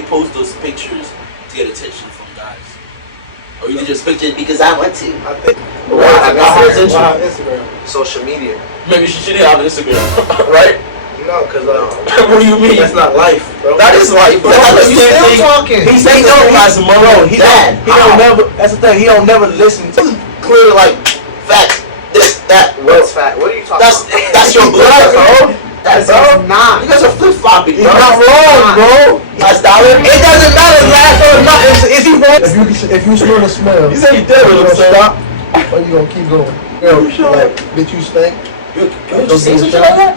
they post those pictures to get attention from guys? Or you just picked it because I want to? I think. Why Instagram? Social media. Maybe she should have Instagram, right? No, because what do you mean? That's not life, bro. That is life, bro. That's the same thing. Talking. He said no, guys, bro. He don't never. That's the thing. He don't never listen to. Clearly, like facts. This, that. What's fat? What are you talking about? That's your blood, bro. That's not. You guys are flip flopping, bro. He's not wrong, bro. That's dollar. It doesn't matter, last or not. Is he wrong? If you smell the smell, You said you did with him, stop, or you gonna keep going? Yo, like, bitch, you stink. You see some shit like that?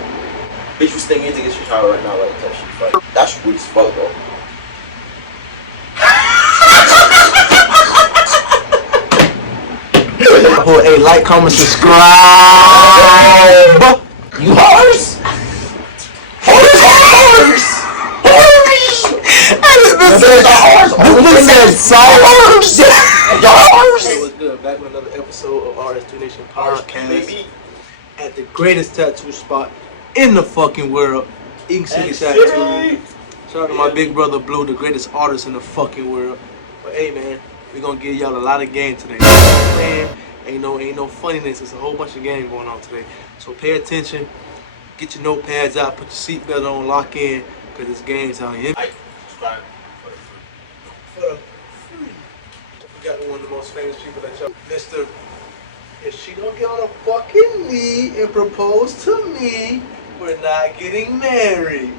Bitch, you stink anything against your child right now, like that shit. Like, that's weird as fuck, though. Put a like, comment, subscribe. You horse? Horse! This says horse! Hey, what's good? Back with another episode of RS2 Nation Podcast. Baby. At the greatest tattoo spot in the fucking world, Ink City Tattoo. Shout out to my big brother Blue, the greatest artist in the fucking world. But hey, man, we gonna give y'all a lot of game today. Man, ain't no funniness. It's a whole bunch of game going on today. So pay attention. Get your notepads out. Put your seatbelt on. Lock in, cause it's games out here. Like, subscribe For the free. We got one of the most famous people that y'all, Mr. If she don't get on a fucking knee and propose to me, we're not getting married.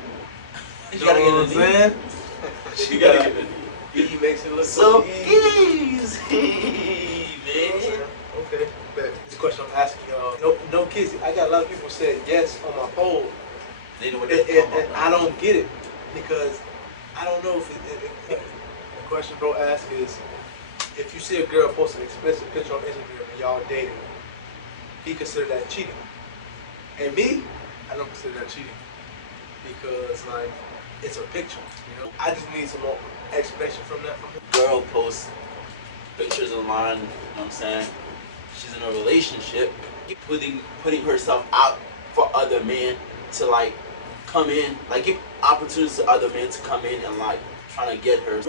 You gotta get what I'm saying? You gotta get the He makes it look so easy. easy, man. Okay, bet. This question I'm asking y'all. No kids. I got a lot of people said yes on my poll. They know what And I don't get it because I don't know if the question bro asked is, if you see a girl post an expensive picture on Instagram and y'all dating, he consider that cheating. And me, I don't consider that cheating because like it's a picture. You know, I just need some more explanation from that. Girl posts pictures online, you know what I'm saying? She's in a relationship, putting herself out for other men to like come in, like give opportunities to other men to come in and like trying to get her.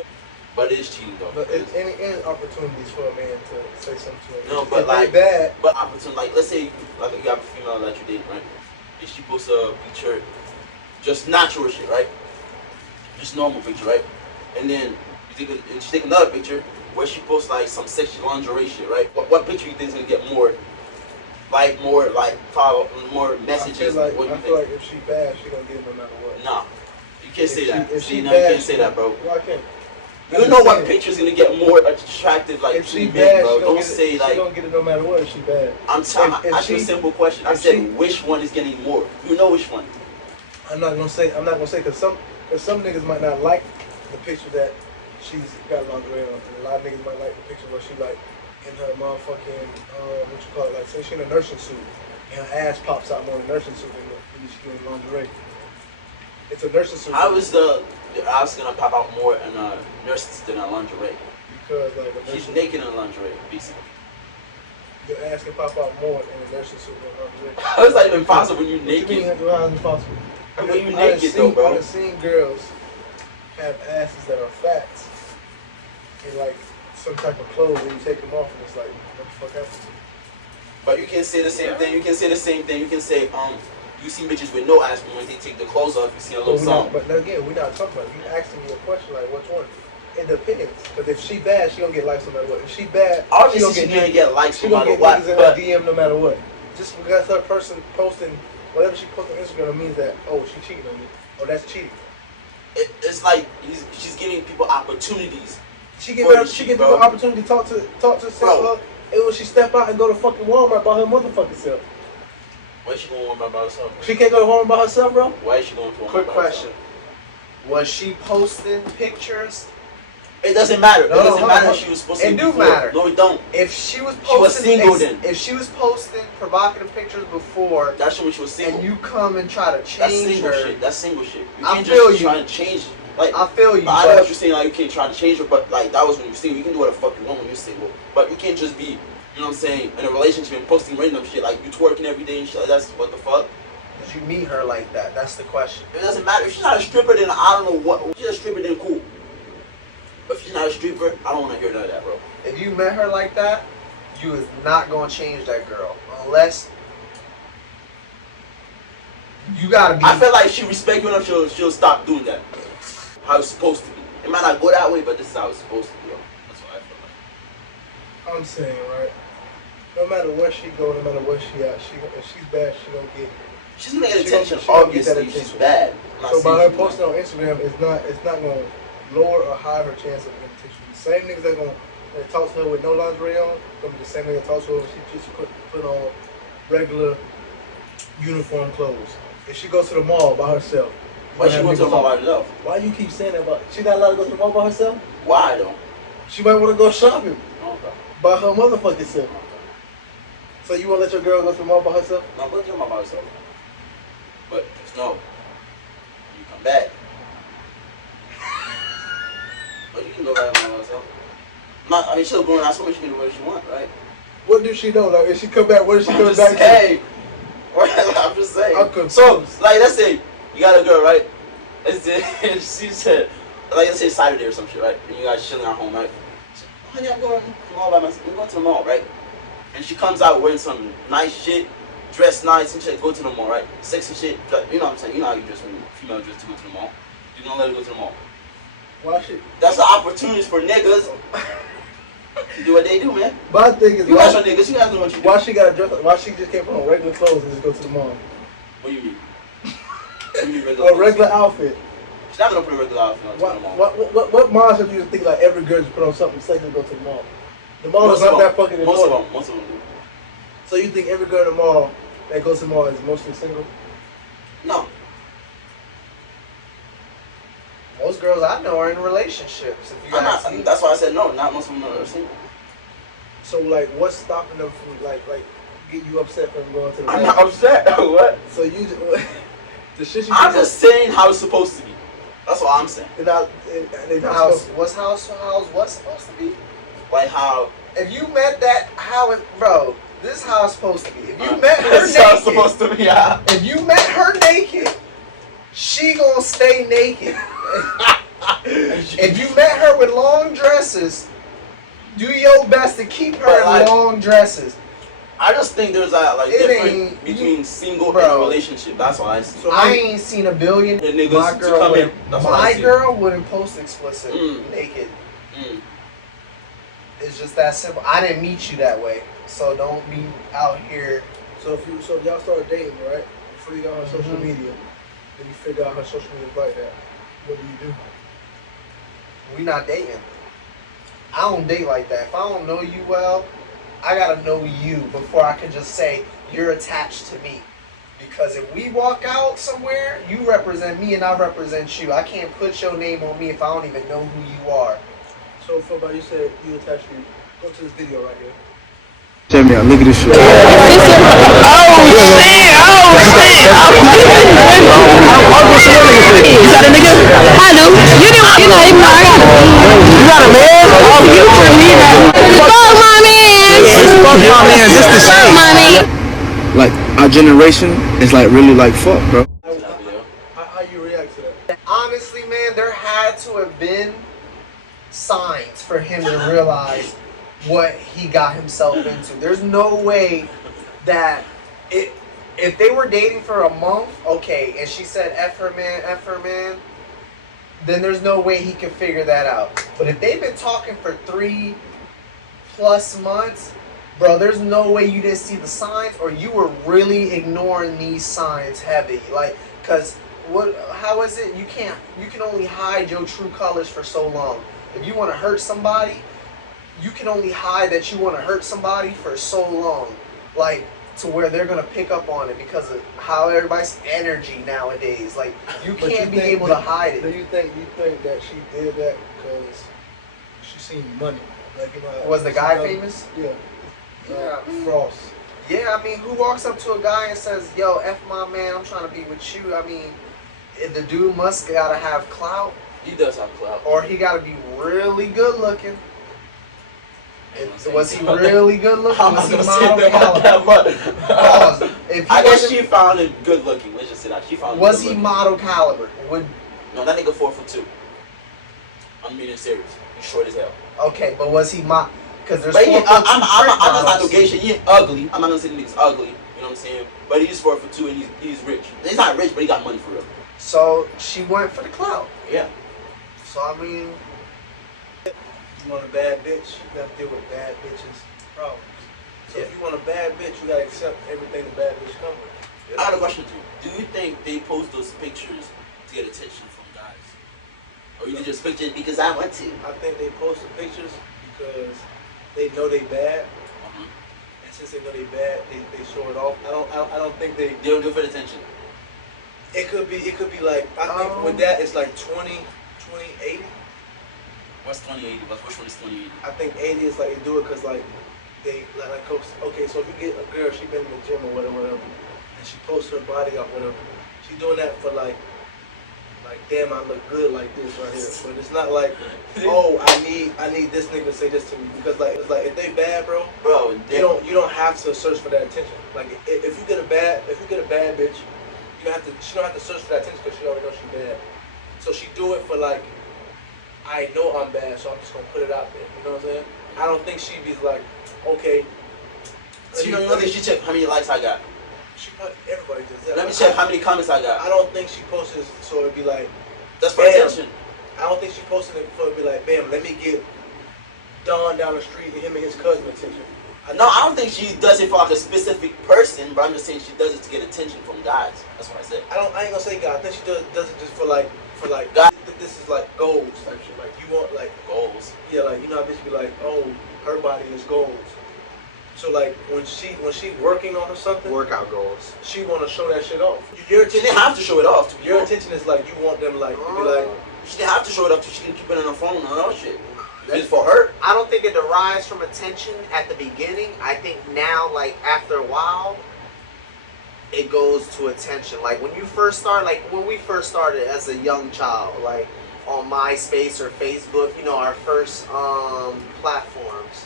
But it is cheating though. But it's any opportunities for a man to say something to her. No, but like bad. But opportunity, like let's say you have a female that you're dating, right? And she posts a picture, just natural shit, right? Just normal picture, right? And then she take another picture where she posts like some sexy lingerie shit, right? What picture you think is gonna get more follow, more messages? I feel like if she bad, she gonna get it no matter what. Nah, you can't say that. You can't say that, bro. Well, I can't. You know what picture's gonna get more attractive, like if she to bad, men, bro. she Don't say she like. She gonna get it no matter what if she bad. I'm telling. I asked you a simple question. I said, which one is getting more? You know which one. I'm not gonna say because some niggas might not like the picture that she's got lingerie on. And a lot of niggas might like the picture where she like in her motherfucking what you call it, like say she in a nursing suit and her ass pops out more in a nursing suit than she in lingerie. It's a nursing suit. How is the ass gonna pop out more in a nursing suit than a lingerie? Because like she's naked in lingerie, basically. Your ass can pop out more in a nursing suit than lingerie. How is that even possible when you're naked? What you mean how is it possible? When you naked though, bro. I've seen girls have asses that are fat in like some type of clothes and you take them off and it's like, what the fuck happened? But you can say the same thing. You can say the same thing. You can say, you see bitches with no ass, but when they take the clothes off, you see a little something. But again, we're not talking about it. You asking me a question like, which one? It depends. Because if she bad, she gonna get likes no matter what. If she bad, obviously she's gonna get likes no matter what. She gonna get niggas in her DM no matter what. Just because that person posting whatever she posts on Instagram, it means that, oh, she cheating on me. Oh, that's cheating. It's like she's giving people opportunities. She give people opportunity to talk to herself. And when she step out and go to fucking Walmart by her motherfucking self. Why is she going to Walmart by herself? Bro? She can't go to Walmart by herself, bro? Why is she going to Walmart Quick by question. herself? Was she posting pictures? It doesn't matter. No, it doesn't matter if she was supposed to be. It do matter. No, it don't. If she was posting, she was single then. If she was posting provocative pictures before, that's when she was single. And you come and try to change her. Shit. That's single shit. You I can't feel just you. try to change. Like I feel you. I know what you're saying. Like you can't try to change her, but like that was when you're single. You can do what the fuck you want when you're single, but you can't just be, you know what I'm saying, in a relationship and posting random shit like you twerking every day and shit. Like, that's what the fuck. Did you meet her like that? That's the question. It doesn't matter if she's not a stripper. Then I don't know what. If she's a stripper, then cool. not a stripper, I don't want to hear none of that, bro. If you met her like that, you is not gonna change that girl unless you gotta be. I feel like she respect you enough, she'll stop doing that. How it's supposed to be. It might not go that way, but this is how it's supposed to be. Bro. That's what I feel like. I'm saying, right? No matter where she go, no matter where she at, if she's bad, she gonna get. She's gonna get She attention. gonna get Obviously, that if she's attention. bad. So by her posting on Instagram, it's not gonna lower or higher her chance of getting attention. The same niggas that talk to her with no lingerie on, gonna be the same niggas that talk to her when she just put on regular uniform clothes. If she goes to the mall by herself, Why she went to the mall by herself? why you keep saying that about? She not allowed to go to the mall by herself? Why though? She might want to go shopping Okay. by her motherfucking self. So you won't let your girl go to the mall by herself? No, go to the mall by herself. But just know, you come back. But you can go right by herself. I mean, she'll go out so much she can do whatever she want, right? What do she know? Like if she come back, what is she coming back to? Hey, I'm just saying. I'm confused. So, like, let's say you got a girl, right? Let's say she said, like, let's say Saturday or some shit, right? And you guys chilling at home, right? She said, honey, I'm going to the mall by myself. I'm going to the mall, right? And she comes out wearing some nice shit, dressed nice and shit, go to the mall, right? Sexy shit, you know what I'm saying? You know how you dress when female dress to go to the mall. You don't let her go to the mall. Why she? That's the opportunities for niggas. Do what they do, man. My thing is, You guys are niggas, you guys know what you do. why she got to dress? Why she just can't put on regular clothes and just go to the mall? What do you mean? What do you mean regular A regular outfit. She's not gonna put a regular outfit on to the mall. What mom should you think like every girl just put on something sexy to go to the mall? The mall is not that fucking important. Most of them do. So you think every girl in the mall that goes to the mall is mostly single? No. Most girls I know are in relationships. If you ask me. That's why I said no. Not most of them are single. So like, what's stopping them from like get you upset from going to the mall? I'm not upset. What? So you the shit you. I'm just saying how it's supposed to be. That's all I'm saying. They're not House, supposed- what's supposed to be? Like how. If you met that, bro, this is how it's supposed to be. If you met her That's how naked, it's supposed to be. Yeah. if you met her naked, she gonna stay naked. If you met her with long dresses, do your best to keep her But, like, in long dresses. I just think there's like It difference ain't- between single bro. and a relationship. That's all I see. So I ain't seen a billion. The niggas My to girl, come in. wouldn't- That's what I my see. girl wouldn't post explicit Mm. naked. Mm. It's just that simple. I didn't meet you that way, so don't be out here. So if y'all start dating, right? Before you got on social Mhm. media, then you figure out her social media is like that. What do? We not dating. I don't date like that. If I don't know you well, I gotta know you before I can just say you're attached to me. Because if we walk out somewhere, you represent me and I represent you. I can't put your name on me if I don't even know who you are. So football, you said you attached me. Go to this video right here. Check me out, look at this shit. Is that a nigga? I do. You not even know I got a You got a man? you for me, fuck my man. Fuck my man, this the Fuck shit. my man. Like, our generation is like really like fuck, bro. How you react to that? Honestly, man, there had to have been signs for him to realize what he got himself into. There's no way that if they were dating for a month, okay, and she said F her man, then there's no way he could figure that out. But if they've been talking for 3+ months, bro, there's no way you didn't see the signs or you were really ignoring these signs heavy. Like, cause how is it you can only hide your true colors for so long. If you want to hurt somebody, you can only hide that you want to hurt somebody for so long. Like, to where they're gonna pick up on it because of how everybody's energy nowadays. Like, you But can't be think- able to hide Do it. you think that she did that because she seen money? Like, you know, Was the guy famous? Yeah. Yeah. Frost. Yeah, I mean, who walks up to a guy and says, "Yo, F my man, I'm trying to be with you"? I mean, the dude must gotta have clout, He does have clout. or he gotta be really good looking. Was he really good looking? I'm Was not he gonna say model that, caliber? but If he I guess wasn't- she found him good looking. Let's just say that she found him Was good he looking. model caliber? Would No, that nigga 4'2". I'm being serious. He's short as hell. Okay, but was he my? Because there's. But I'm not saying no gay shit. He ain't ugly. I'm not gonna say the nigga's ugly. You know what I'm saying? But he's 4'2" and he's rich. He's not rich, but he got money for real. So she went for the clout. Yeah. So I mean, You want a bad bitch, you gotta deal with bad bitches' problems. So if you want a bad bitch, you gotta accept everything the bad bitch comes with. I got a question too. Do you think they post those pictures to get attention from guys? Or you just picture it because I want to? I think they post the pictures because they know they bad. And since they know they bad, they show it off. I don't think they They don't do it for the attention. it could be like I think with that it's like 20, 80. What's 2080? Which one is 2080? I think 80 is like they do it because like they like coach. Okay, so if you get a girl, she been in the gym or whatever, and she posts her body up, whatever. She doing that for like damn, I look good like this right here. But it's not like, oh, I need this nigga to say this to me because like it's like if they bad, bro, you don't have to search for that attention. Like if you get a bad bitch, she don't have to search for that attention because she already knows she bad. So she do it for like, I know I'm bad, so I'm just gonna put it out there. You know what I'm saying? I don't think she be like, okay. So you don't think she check how many likes I got? Everybody does that. Let me check how many comments I got. I don't think she posted so it'd be like, That's for bam. attention. I don't think she posted it for it'd be like, bam, let me get Don down the street and him and his cousin attention. No, I don't think she does it for like a specific person, but I'm just saying she does it to get attention from guys. That's what I said. I ain't gonna say God. I think she does it just for like God. This is like goals type shit. Like you want like Goals. yeah, like you know how bitch be like, oh, her body is goals. So like when she working on or something, workout goals. she wanna show that shit off. Your She attention, didn't have to show it off. To be your honest. attention is like you want them like to be like. She didn't have to show it up. She can keep it on her phone and all that shit. If it's for her. I don't think it derives from attention at the beginning. I think now, like after a while, it goes to attention. Like when you first start, like when we first started as a young child, like on MySpace or Facebook, you know, our first platforms.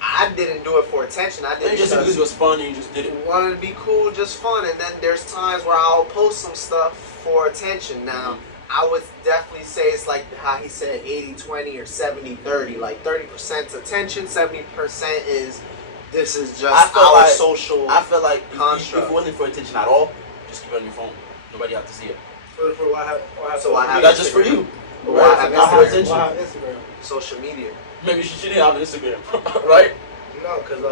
I didn't do it for attention. I did it Just because it was fun and you just did it. wanted to be cool, just fun. And then there's times where I'll post some stuff for attention. Now, I would definitely say it's like how he said 80-20 or 70-30. Like 30% attention, 70% is this is just our like, social I feel like construct. if it wasn't for attention at all, just keep it on your phone. Nobody have to see it. For why have So I have That's just for you. Why have Not for Instagram? attention. Why have Instagram? social media. Maybe she didn't have an Instagram, right? No, because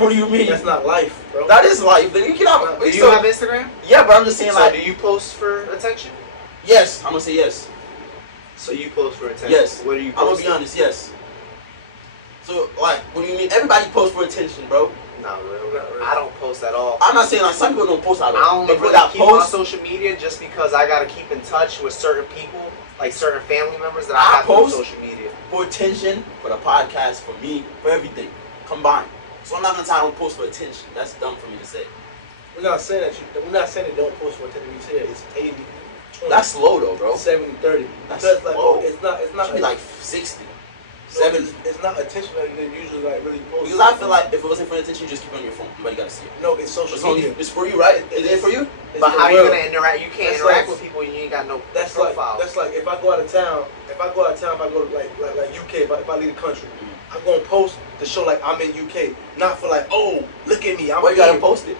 What do you mean? that's not life, bro. That is life. Then you can have. Do you have Instagram? Yeah, but I'm just saying So like. do you post for attention? Yes, I'm gonna say yes. So you post for attention? Yes. What do you I'm post? gonna be honest. Yes. So like, what do you mean? Everybody posts for attention, bro. Not really. I don't post at all. I'm not saying like some people don't post at all. I only But really that keep on post, social media just because I gotta keep in touch with certain people, like certain family members that I I have post- on social media. for attention, for the podcast, for me, for everything combined. So I'm not gonna say I don't post for attention. That's dumb for me to say. We're not saying that we're not saying that don't post for attention. We say it's 80, 20, That's low though, bro. 70, 30. That's Because like low. it's not It should be like 60, no, 70. it's not attention that they usually like really post. Because I feel like if it wasn't for attention, you just keep it on your phone. Nobody gotta see it. no, it's social It's, only, media. it's for you, right? Is it for you? It's But the how are you world. gonna interact? You can't That's interact like- with people. You ain't got no That's profile. like if I go out of town, if I go to like UK, if I leave the country, I'm gonna post to show like I'm in UK, not for like, oh, look at me, I'm Why you gotta here. post it?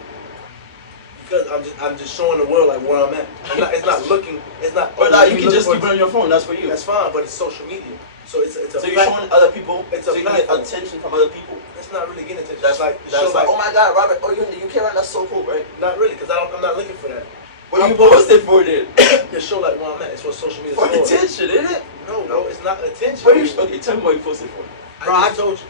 Because I'm just showing the world like where I'm at. It's not looking. It's not. But oh, you can look just for keep it on your phone. That's for you. That's fine, but it's social media, so it's a. So you're platform. showing other people. It's so a you can get platform. attention from other people. It's not really getting attention. That's It's like that's show like, oh my God, Robert. Oh, you're in the UK, right? That's so cool, right? not really, because I'm not looking for that. What do you post it for then? To show like where I'm at. It's what social media For is for. attention, isn't it? No, bro, it's not attention. What do you? Okay, tell me what you post it for. Bro, I just told you.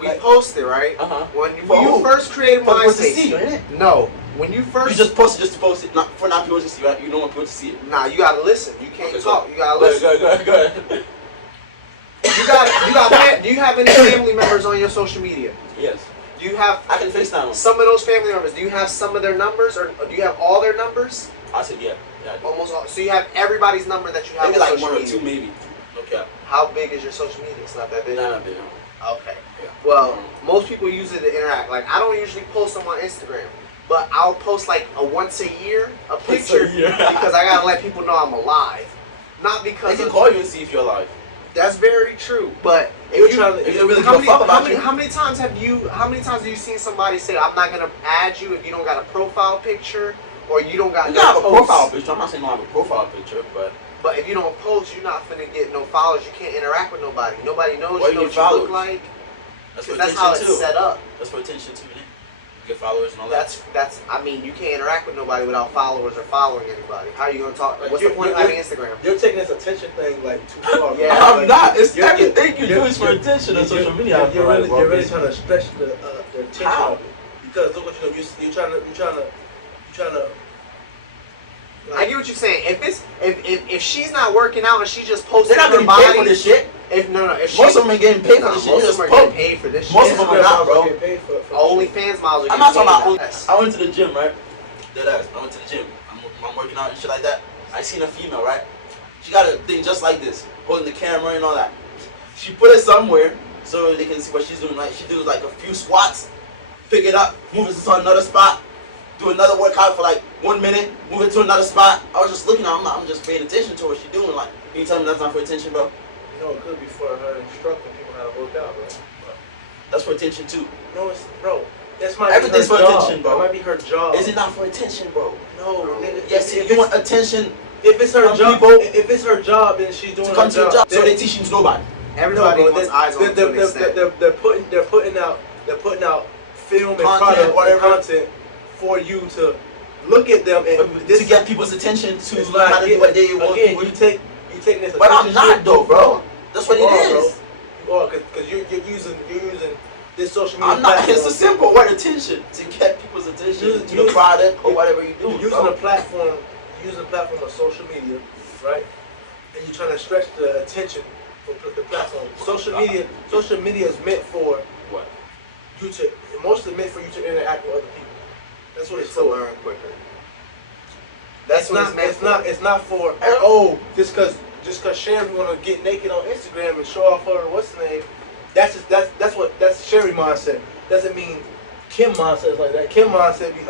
We like- posted, right? Uh-huh. When For you who? first created For people to MySpace. see, ain't it? No. When you first. You just post it just to post it, not for not people to see, right? You don't want people to see it. Nah, you gotta listen. You can't Okay, talk. so- You gotta Go listen. ahead, go ahead. You got. Do you have any family members on your social media? Yes. Do you have I can FaceTime them. some of those family members? Do you have some of their numbers, or do you have all their numbers? I said, yeah. Yeah, I do. Almost all. So you have everybody's number that you have Maybe on like social one or media. two, maybe. Okay. How big is your social media? It's not that big. Nah, not big. No. Okay. Yeah. Well, most people use it to interact. Like I don't usually post them on Instagram, but I'll post like a once a year a Once a picture year. because I gotta let people know I'm alive. not They because can of, call you and see if you're alive. that's very true. But You're if you, trying to- If they really how give a fuck about many, you. how many times have you seen somebody say, I'm not gonna add you if you don't got a profile picture or you don't got You no can have a posts. profile picture. I'm not saying you don't have a profile picture, but But if you don't post, you're not finna get no followers. You can't interact with nobody. Nobody knows Why you you know need what you look followers? like. that's for That's attention how it's too. set up. That's for attention too, man. You get followers and all that. That's. I mean, you can't interact with nobody without followers or following anybody. How are you gonna talk? Like, What's the you- point of you- having Instagram? You're taking this attention thing like too far. bro. Yeah. I'm Like, not. It's you're- everything you do you're- is for attention on you're- social media. You're really, bro. you're really trying to stretch the attention How? of it. Because look what you know. You're trying to. I get what you're saying. If she's not working out and she just posting They're not her getting paid body, for this shit. if Most of them ain't getting paid for this shit. Most You of them just are getting post. paid for this Most shit. of them are not, bro. Get paid for OnlyFans models are I'm not talking about. getting paid. I went to the gym, right? Dead ass. I went to the gym. I'm working out and shit like that. I seen a female, right? She got a thing just like this, holding the camera and all that. She put it somewhere so they can see what she's doing, right? She does like a few squats, pick it up, move it to another spot, do another workout for like 1 minute, move it to another spot. I was just looking at her, I'm just paying attention to what she's doing. Like, can you tell me that's not for attention, bro? You know, it could be for her instructing people how to work out, bro. That's for attention too. No, it's bro. That's might Everything's be her for job. attention, bro. That might be her job. Is it not for attention, bro? No, nigga. Yes, if you want attention if it's her from job, people if it's her job, then she's doing to come her to the job. So Then- they teaching to nobody. Everybody No, bro, wants eyes on them to an extent. they're putting out film and Content, product whatever. content for you to look at them and To get people's attention to it's learn not how to do what they want. again. You taking this. But I'm attention not shit though, too bro. far. That's what You it are, is. bro. You are, because you're using this social media. I'm not. platform. It's a simple word, attention, to get people's attention to the product or whatever you do. You're using a platform of social media, right? And you're trying to stretch the attention for the platform. Social media is meant for What? you to, mostly meant for you to interact with other people. That's what it's to for. learn quicker. That's what it's meant for. It's not for just cause Sherry wanna get naked on Instagram and show off her what's the name. That's Sherry mindset. Doesn't mean Kim mindset is like that. Kim mindset be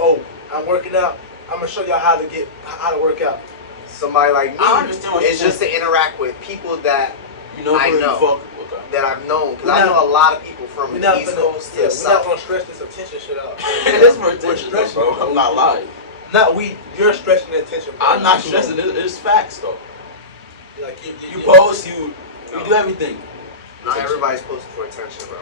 I'm working out. I'm gonna show y'all how to work out. Somebody like me, I understand what you're it's just to interact with people that You know I who know. you fuck with. Okay. that I've known. Because We're I not- know a lot of people from We're the not East gonna, Coast to yeah, the we're not South. gonna stretch this attention shit out. It's for attention, We're stretching bro. it. I'm not lying. You're stretching the attention. bro. I'm not stressing. It's facts though. Like You post, you do everything. Not everybody's posting for attention, bro.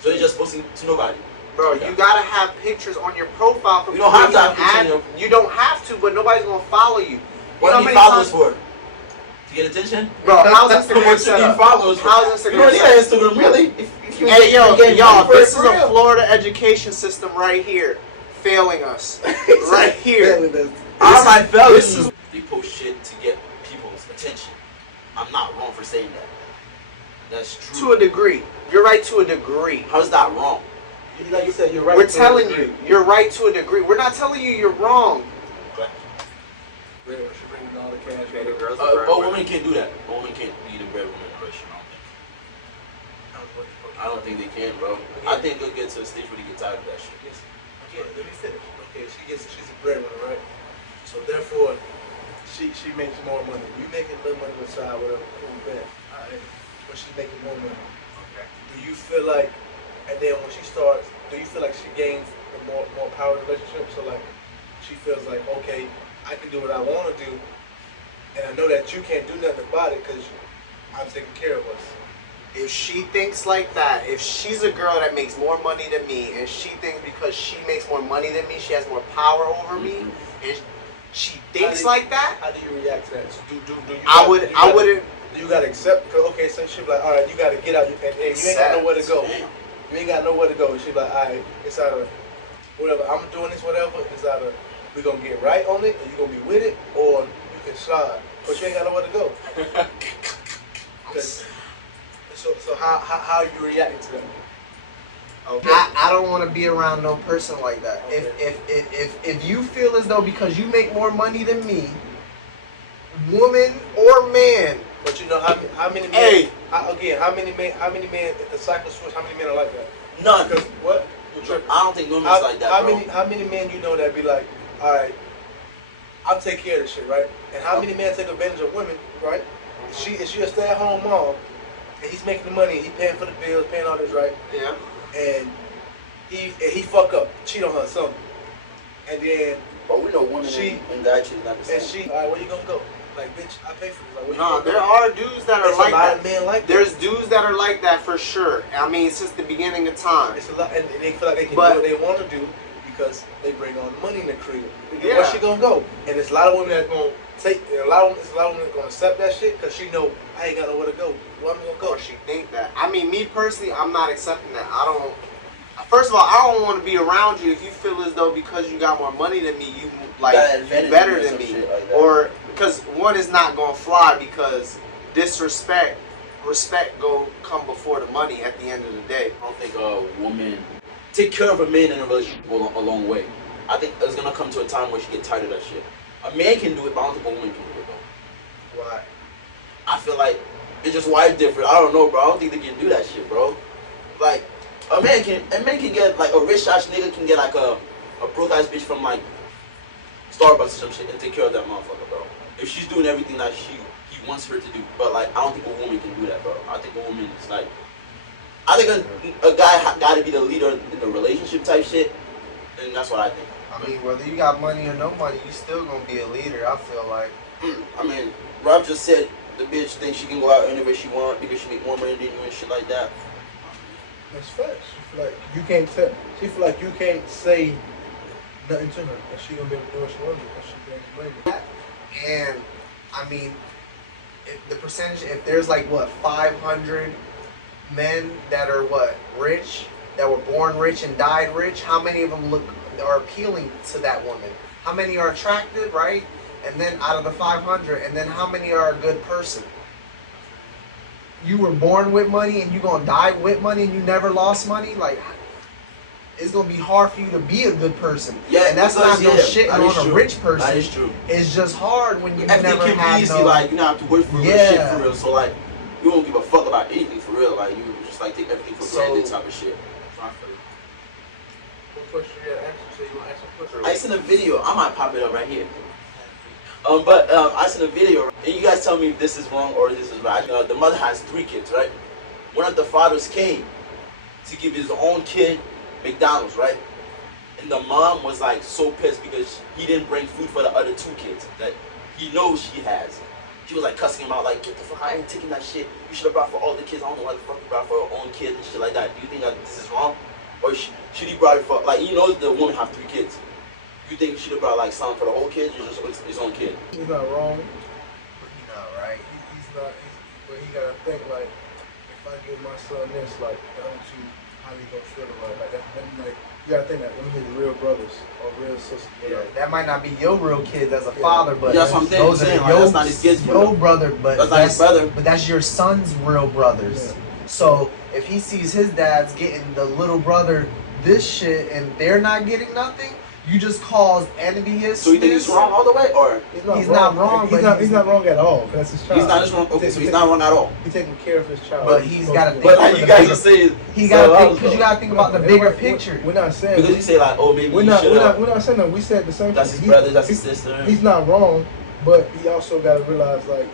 So you're just posting to nobody. Bro, you gotta have pictures on your profile for You don't people have to have add- pictures You don't have to, but nobody's gonna follow you. What know do you need how many followers times- for? To get attention? Bro, how's Instagram What set you need up? followers for? How's You Instagram don't need set an Instagram, really. If you Hey, yo, get y'all, money this is for a real. Florida education system right here, failing us. Right here. All my fellas, this is- they post shit to get people's attention. I'm not wrong for saying that. That's true. To a degree. You're right to a degree. How's that wrong? Like you said, you're right. We're telling you, you're right to a degree. We're not telling you you're wrong. She bringing all the cash. Baby girls A are woman can't do that. A woman can't be the breadwinner in a restaurant. I don't think they can, bro. I think they'll get to a stage where they get tired of that shit. Okay, let me finish. Okay, she's a breadwinner, right? So therefore, she makes more money. You making a little money on the side, whatever, cool, bet. Alright. But she's making more money. Okay. Do you feel like, and then when she starts, do you feel like she gains the more power in the relationship? So like, she feels like, okay, I can do what I want to do, and I know that you can't do nothing about it because I'm taking care of us. If she thinks like that, if she's a girl that makes more money than me, and she thinks because she makes more money than me, she has more power over me, and she thinks like that, How do you react to that? So do you? I wouldn't. You gotta accept. Cause okay, so she be like, all right, you gotta get out. And you ain't got nowhere to go. Damn. You ain't got nowhere to go. She be like, all right, it's out of whatever. I'm doing this, whatever. It's out of we gonna get right on it, or you gonna be with it, or you can slide. But you ain't got nowhere to go. 'Cause- So how you reacting to that? Okay. I don't want to be around no person like that. If you feel as though because you make more money than me, woman or man, But you know how many men? Hey. How many men? If the cycle switch, how many men are like that? None. Because what? I don't think women's like that, bro. How many men you know that be like, all right, I'll take care of this shit, right? And how many men take advantage of women, right? she a stay-at-home mom, and he's making the money, he paying for the bills, paying all this, right? Yeah. And he fuck up, cheat on her or something, and then But we know women and guys cheating not the same. and she, all right, where you gonna go? Like, bitch, I pay for this. Like, where you No, gonna there go? are dudes that are There's like a lot that. of men like that. There's dudes that are like that for sure. I mean, since the beginning of time. It's a lot, and they feel like they can But- do what they want to do because they bring on money in the crib. Yeah. Where she gonna go? And there's a lot of women that gonna take. A lot of women that gonna accept that shit because she know I ain't got nowhere to go. Where I'm gonna go? Or she think that. I mean, me personally, I'm not accepting that. I don't. First of all, I don't want to be around you if you feel as though because you got more money than me, you like Got you advantage better or than some me, shit like that. or because one is not gonna fly because respect go come before the money at the end of the day. I don't think a woman take care of a man in a relationship go a long way. I think it's gonna come to a time where she get tired of that shit. A man can do it, but I don't think a woman can do it though. Why? I feel like it's just wired different. I don't know, bro. I don't think they can do that shit, bro. Like a man can get like a rich ass nigga can get like a broke ass bitch from like Starbucks or some shit and take care of that motherfucker, bro. If she's doing everything that he wants her to do, but like I don't think a woman can do that, bro. I think a woman is like, I think a guy got to be the leader in the relationship type shit, and that's what I think. I mean, whether you got money or no money, you still gonna be a leader. I feel like. I mean, Rob just said the bitch thinks she can go out anywhere she want because she make more money than you and shit like that. That's facts. She feel like you can't tell. She feel like you can't say nothing to her because she gonna be able to do what she wants because she brings money. And I mean, if the percentage, if there's like what 500 men that are what rich, that were born rich and died rich, how many of them are appealing to that woman? How many are attractive, right? And then out of the 500, and then how many are a good person? You were born with money and you gonna die with money and you never lost money? Like, it's gonna be hard for you to be a good person. Yeah, and that's not no shit that is on a true. rich person. That is true. It's just hard when you Everything never can have be easy, no. like you don't have to work for real Yeah. shit for real. So like, you don't give a fuck about anything for real. Like you just like take everything for granted type of shit. What question you gotta answer? So you wanna ask a question? I seen a video. I might pop it up right here. I seen a video, and you guys tell me if this is wrong or this is right. The mother has 3 kids, right? One of the fathers came to give his own kid McDonald's, right? And the mom was like so pissed because he didn't bring food for the other 2 kids that he knows she has. She was like cussing him out, like, get the fuck, I ain't taking that shit. You should have brought for all the kids. I don't know why the fuck you brought for your own kids and shit like that. Do you think that this is wrong? Or should he brought it for, like, he knows the woman have 3 kids. You think he should have brought like something for the whole kids or just his own kid? He's not wrong. You know, right? He's not. But he gotta think like, if I give my son this, like, how he gonna feel about it? Like that, like you gotta think that them his real brothers or real sisters. Yeah, that might not be your real kids as a father, but Yeah, that's what I'm saying. those are Like, that's not his kids, bro. your brother, but That's not his brother. But that's your son's real brothers. Yeah. So if he sees his dad's getting the little brother this shit and they're not getting nothing, you just cause envious. So you think he's wrong all the way, or He's He's not wrong, He's but he's not wrong at all. 'Cause that's his child. he's not just wrong? Okay, so he's not wrong at all. He's taking care of his child. But he's gotta think But like you guys are saying, He so gotta I think was because you wrong. gotta think about the bigger picture. We're not saying Because you say like, oh maybe we're he not should have. we're not saying that. We said the same. That's his thing. brother. That's his sister. He's not wrong, but he also got to realize like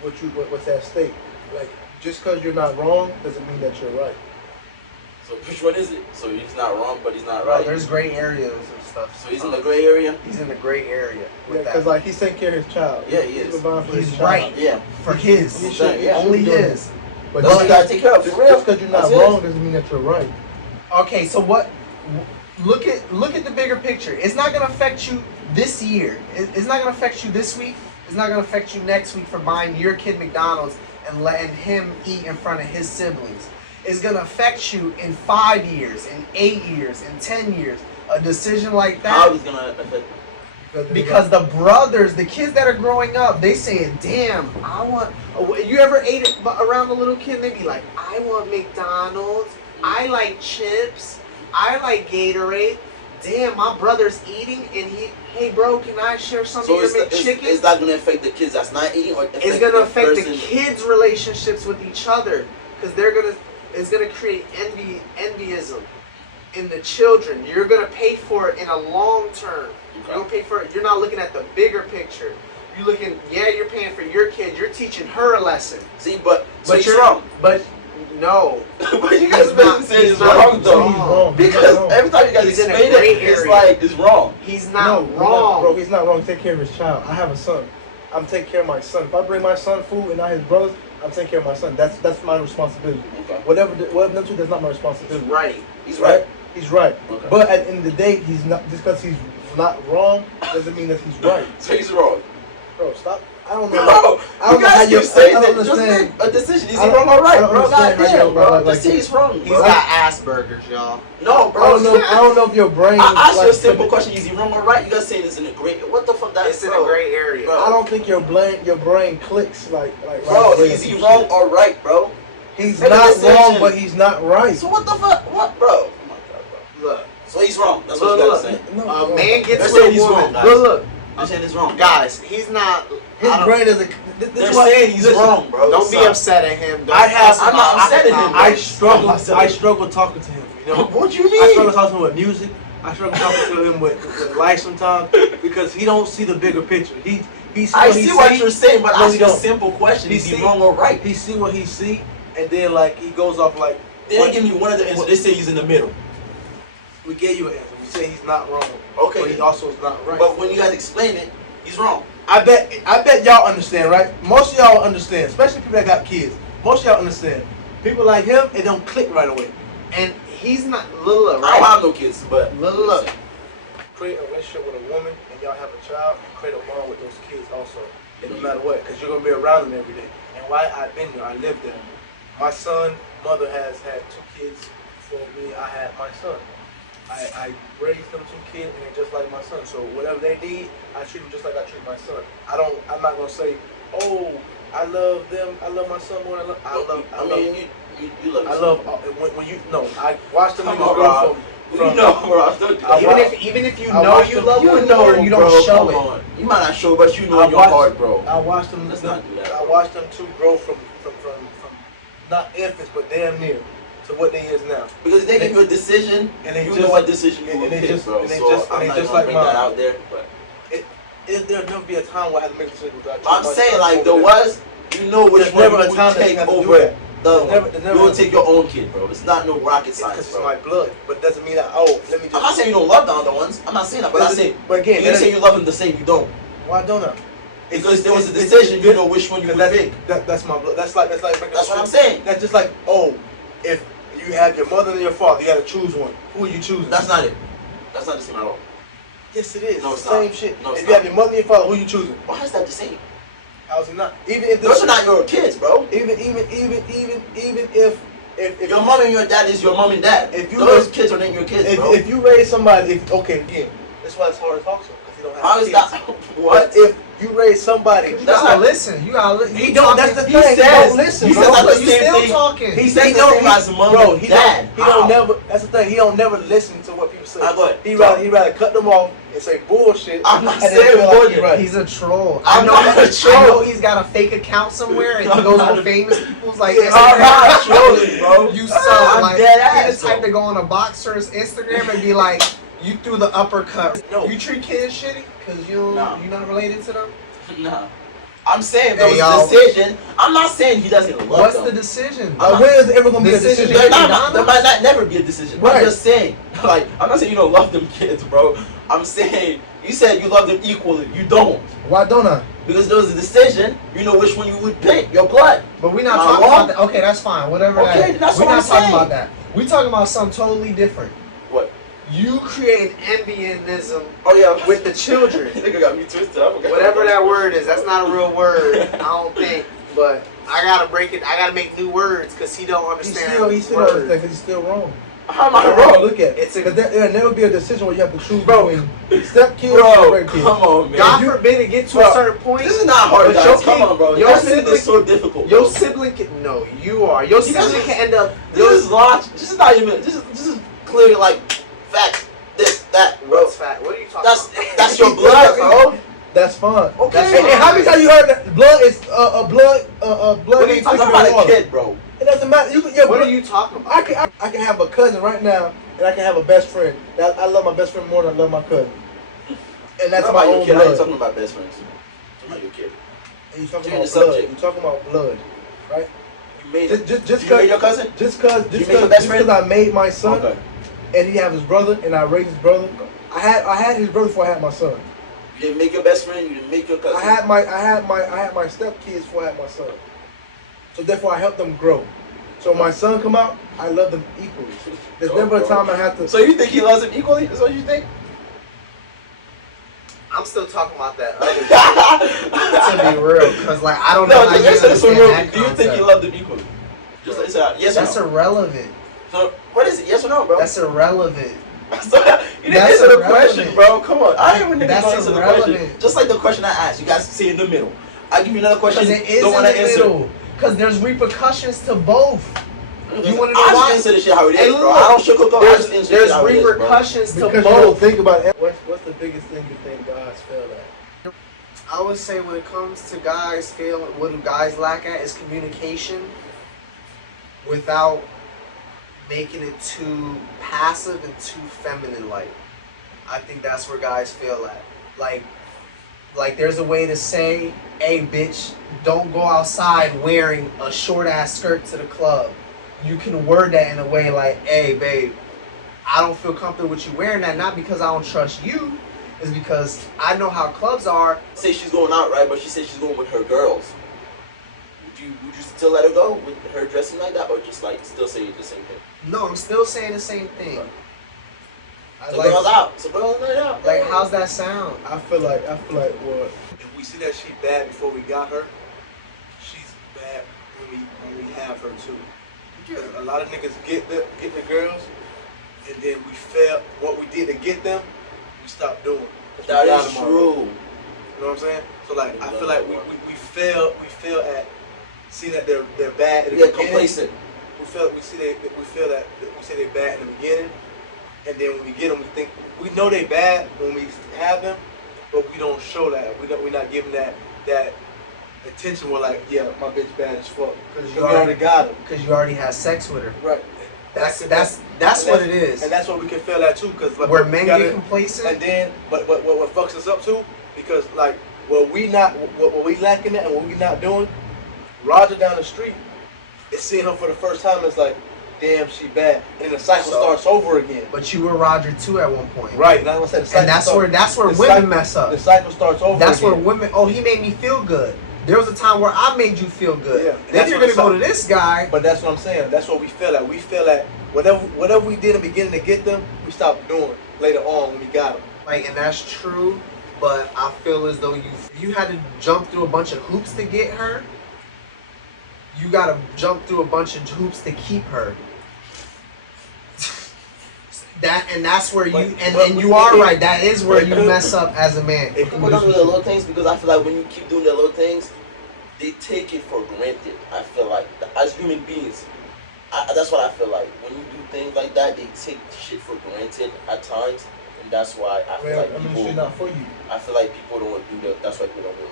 what's at stake. Like just because you're not wrong doesn't mean that you're right. So which one is it? So he's not wrong, but he's not Bro, right. there's gray areas and stuff. So he's in the gray area. He's in the gray area with Because that. like he's taking care of his child. Yeah, he He's is. providing for He's his right. child. Yeah. For his, He should- Yeah. only he should be doing his. But That's what you just gotta take care of. For real. because you're not That's it. wrong doesn't mean that you're right. Okay, so what? Look at the bigger picture. It's not gonna affect you this year. It's not gonna affect you this week. It's not gonna affect you next week for buying your kid McDonald's and letting him eat in front of his siblings. It's gonna affect you in 5 years, in 8 years, in 10 years. A decision like How that. he's gonna affect? Because the brothers, the kids that are growing up, they saying, "Damn, I want." You ever ate it around a little kid? They be like, "I want McDonald's. I like chips. I like Gatorade. Damn, my brother's eating, and hey, bro, can I share some So of your McChicken?" it's not gonna affect the kids that's not eating, or It's gonna affect the person? kids' relationships with each other, because it's gonna create envyism in the children. You're gonna pay for it in a long term. You're gonna pay for it. You're not looking at the bigger picture. You looking? Yeah, you're paying for your kid. You're teaching her a lesson. See, but But you're wrong. But no. But you guys He's not- basically say it's he's not wrong though. wrong. Because wrong. every time you guys He's in a explain gray it, it's area. like it's wrong. He's not No, wrong. bro. He's not wrong. Take care of his child. I have a son. I'm taking care of my son. If I bring my son food and not his brothers, I'm taking care of my son. That's my responsibility. Okay. Whatever them two, that's not my responsibility. He's right. He's right. He's right. Okay. But at the end of the day, he's not. Just because he's not wrong doesn't mean that he's right. So he's wrong. Bro, stop. I don't know. Bro, I don't you know how guys you keep saying I that. don't Just understand. make a decision. Is I he don't- wrong or right, I don't bro? understand how Goddamn, you- bro. like Just say that. he's wrong, He's bro. got Asperger's, y'all. No, I bro. don't know. I don't know if your brain. I asked you a like, simple question. Is he wrong or right? You guys saying it's in a gray. What the fuck? That It's in bro? a gray area. Bro. I don't think your brain clicks like. Bro, right away is or he some wrong shit. or right, bro? He's Make a not decision. wrong, but he's not right. So what the fuck? What, bro? Oh my god, bro. Look. So he's wrong. That's what you guys saying. No, A bro. man They're gets saying with a he's woman. wrong, guys. Look, They're saying he's wrong. guys, he's not. His I don't- brain doesn't. They're saying he's wrong, bro. Don't be Stop. upset at him. Don't I have- cuss I'm him not out. upset at him, bro. I struggle talking to him. You know. What you I struggle mean? talking to him with music. I struggle talking to him with life sometimes because he don't see the bigger picture. He sees I what he see what see. you're saying, but No, ask he you a don't. simple question. He Is he see- wrong or right? He see what he see, and then like he goes off like. They didn't give me one of the answers. They say he's in the middle. We gave you an answer. We say he's not wrong. Okay. But he also is not right. But when you guys explain it, he's wrong. I bet y'all understand, right? Most of y'all understand, especially people that got kids. Most of y'all understand. People like him, it don't click right away. And he's not Lila, I don't right? have no kids, but Lila. Create a relationship with a woman and y'all have a child, create a bond with those kids also. No matter what, because you're gonna be around them every day. And why I've been there, I lived there. My son, mother has had 2 kids before me. I had my son. I raised them 2 kids and they're just like my son. So whatever they need, I treat them just like I treat my son. I'm not gonna say, oh, I love them. I love my son more than I love. you love. I love when you no. I watched them Come niggas on, grow Rob. from. You know, bro. I told you. I watched- Even if you I know watched you them- love You one know, more, you don't bro, show come it. on. You might not show, but you know I in your watched- heart, bro. I watched them. Let's not do that, I bro. watched them 2 grow from not infants, but damn near to what they is now. Because they give you a decision, And they you just- know what decision you and will they pick, just- bro. and they So just- and I'm they not just gonna like bring mine. that out there, but There'll never be a time where I had to make a decision. Without I'm my saying son like over there them. was, you know which There's one never you a would time that take you have to do over that. the other There's one. never You will a- take your own kid, bro. It's not no rocket It's science, because it's bro. my blood, but doesn't mean that. Oh, let me just. I'm not saying you don't love the other ones. I'm not saying that, but I say But again, you say you love them the same. You don't. Why don't I? Because there was a decision. You know which one you would pick. That's my blood. That's like making That's a what I'm choice. saying. That's just like, oh, if you have your mother and your father, you got to choose one. Who are you choosing? That's not it. That's not the same at all. Yes, it is. No, It's it's the same not. shit. No, it's if you have not. your mother and your father, who you choosing? Why is that the same? How's it not? Even if Those are not your kids, bro. even if Your mom and your dad is your mom and dad. If you Those raise- kids are not your kids, bro. if you raise somebody, okay, again, that's why it's hard to talk to him because he don't have How is kids. that? What? But if you raise somebody, You That's gotta not- listen. You gotta listen. he don't. That's the He thing. He says- don't listen. he bro. says that But the You same still thing. talking. He says the same as mom bro, and he dad. Don't, he How? don't never. That's the thing. He don't never listen to what people say. Go ahead. He rather cut them off and say bullshit. I'm not and then saying feel like bullshit. he right. He's a troll. I'm not a troll. I know he's got a fake account somewhere and he I'm goes not on a- famous people's like Yeah, I'm not Instagram. trolling, bro. You suck. I'm Like, dead he ass. the type to go on a boxer's Instagram and be like, you threw the uppercut. No. You treat kids shitty because you're No. not related to them? Nah. I'm saying there Hey, was y'all. a decision. I'm not saying he doesn't love What's them. the decision? When is it ever gonna be a Decision decision? There might not never be a decision. Right. I'm just saying. Like, I'm not saying you don't love them kids, bro. I'm saying you said you love them equally. You don't. Why don't I? Because there was a decision, you know which one you would pick. Your blood. But we're not Am I talking wrong? about that. Okay, that's fine. Whatever Okay, that. that's We're what not I'm talking saying. about that. We're talking about something totally different. What? You create envyonism Oh yeah. with the children. Nigga got me twisted. I forgot. Whatever that word is, that's not a real word. I don't think. But I gotta break it. I gotta make new words because he don't He understand. still don't words. understand because he's still wrong. How am I wrong? Look at it. It's a- Because there'll never be a decision where you have to choose Bro. between step kids Bro, and great come kids. on, man. God forbid it get to Bro, a certain point. This is not hard, But guys. your Come kid- on, bro. your Your sibling sibling- is so difficult. Your bro. sibling can. No, you are. Your You guys- sibling can end up. This is logic. This is not even. This is clearly like facts. This, that, bro. What's fat? What are you talking That's about? that's your blood, bro. That's fine. Okay. And how many times you heard that blood is blood blood? What are you ain't talking thicker about? than A water? kid, bro. It doesn't matter. You can, your What blood, are you talking about? I can have a cousin right now, and I can have a best friend. I love my best friend more than I love my cousin. And that's What my about your own kid? I ain't blood. talking about best friends. No, you're kidding. And you talking Change about the blood. subject. You talking about blood, right? You made Just you made your cousin? Just You made your best friend? because I made my son, Okay. and he have his brother, and I raised his brother. I had his brother before I had my son. You didn't make your best friend. You didn't make your cousin. I had my stepkids before I had my son. So therefore, I helped them grow. So when my son come out, I love them equally. There's never a time I have to. So you think he loves him equally? That's what you think? I'm still talking about that other to be real, because like I don't know No, how you just answer this one real understand quick. that Do you think he concept. loved him equally? Just answer yes or That's no. irrelevant. So what is it? Yes or no, bro? That's irrelevant. So, you didn't That's answer the irrelevant. question, bro. Come on. I ain't even niggas That's gonna answer the irrelevant. question. Just like the question I asked. You guys say in the middle. I give you another question. Because it is Don't in wanna the answer. middle. Because there's repercussions to both. You want to know I why? just answer this shit how it Hey, is, bro. look, I don't sugarcoat. I just answer There's shit how it is, bro. repercussions to Because you don't both. think about it. What's the biggest thing you think guys fail at? I would say when it comes to guys failing, what do guys lack at is communication without making it too passive and too feminine-like. I think that's where guys fail at. Like there's a way to say, hey bitch, don't go outside wearing a short-ass skirt to the club. You can word that in a way like, hey babe, I don't feel comfortable with you wearing that, not because I don't trust you, it's because I know how clubs are. Say she's going out, right? But she said she's going with her girls. Would you still let her go with her dressing like that, or just like still say the same thing? No, I'm still saying the same thing. I So like, girls out. So girls night out. like, how's that sound? I feel like what If we see that she bad before we got her, she's bad when we have her too. Because a lot of niggas get the girls, and then we fail. What we did to get them, we stop doing. 'Cause we That got is them already. true. You know what I'm saying? So like, I feel like we fail at seeing that they're bad in the Yeah, beginning. complacent. We feel that we say they're bad in the beginning, and then when we get them, we know they bad when we have them, but we don't show that. We're not giving that attention. We're like, yeah, my bitch bad as fuck because you already got them. Because you already had sex with her. Right. That's what it is. And that's what we can feel that too, because like, Where men we gotta- get complacent. And then, but what fucks us up too, because like what we lacking at and what we not doing, Roger down the street is seeing her for the first time. It's like, damn, she bad, and the cycle starts over again. But you were Roger too at one point. Right. That's what I said. The cycle And that's where the women cycle- mess up. The cycle starts over. That's where again. women. Oh, he made me feel good. There was a time where I made you feel good. Yeah. Then That's you're what gonna go it's to this guy. But that's what I'm saying. That's what we feel at. We feel at whatever we did in the beginning to get them, we stopped doing later on when we got them. Like, and that's true. But I feel as though you had to jump through a bunch of hoops to get her. You gotta jump through a bunch of hoops to keep her. That's where you and you are right. That is where you mess up as a man. People don't do the little things because I feel like when you keep doing the little things, they take it for granted. I feel like as human beings, that's what I feel like. When you do things like that, they take shit for granted at times, and that's why I feel like people. she's not for you. I feel like people don't do that. That's why people don't do it.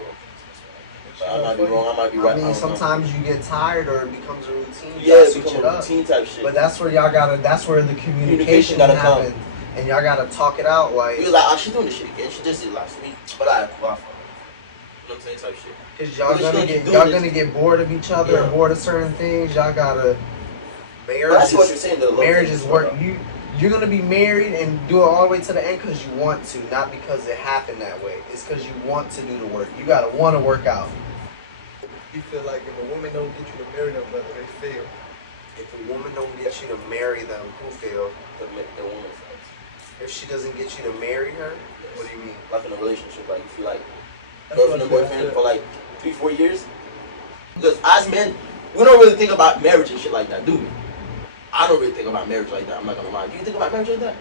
But I might be wrong. I might be right. I mean, don't know. sometimes you get tired or it becomes a routine. You Yeah, gotta it switch becomes it a up. routine type shit. But that's where y'all gotta. That's where the communication gotta come. happen, and y'all gotta talk it out. Like, He was like, oh, she's doing this shit again. She just did it last week. But I cool, I fuck her. You know what I'm saying? Type shit. cause y'all Because gonna you get do y'all this. gonna get bored of each other Yeah. and bored of certain things. Y'all gotta. But Marriage that's what is you're saying. The little marriage things is is work. wrong. You're gonna be married and do it all the way to the end because you want to, not because it happened that way. It's because you want to do the work. You gotta want to work out. You feel like if a woman don't get you to marry them, brother, they fail. If a woman don't get you to marry them, who feel? The woman's side. If she doesn't get you to marry her, what do you mean? Like in a relationship, like you feel like That's girlfriend and what I boyfriend said. for like 3-4 years. Because as men, we don't really think about marriage and shit like that, do we? I don't really think about marriage like that. I'm not gonna lie. Do you think about marriage like that?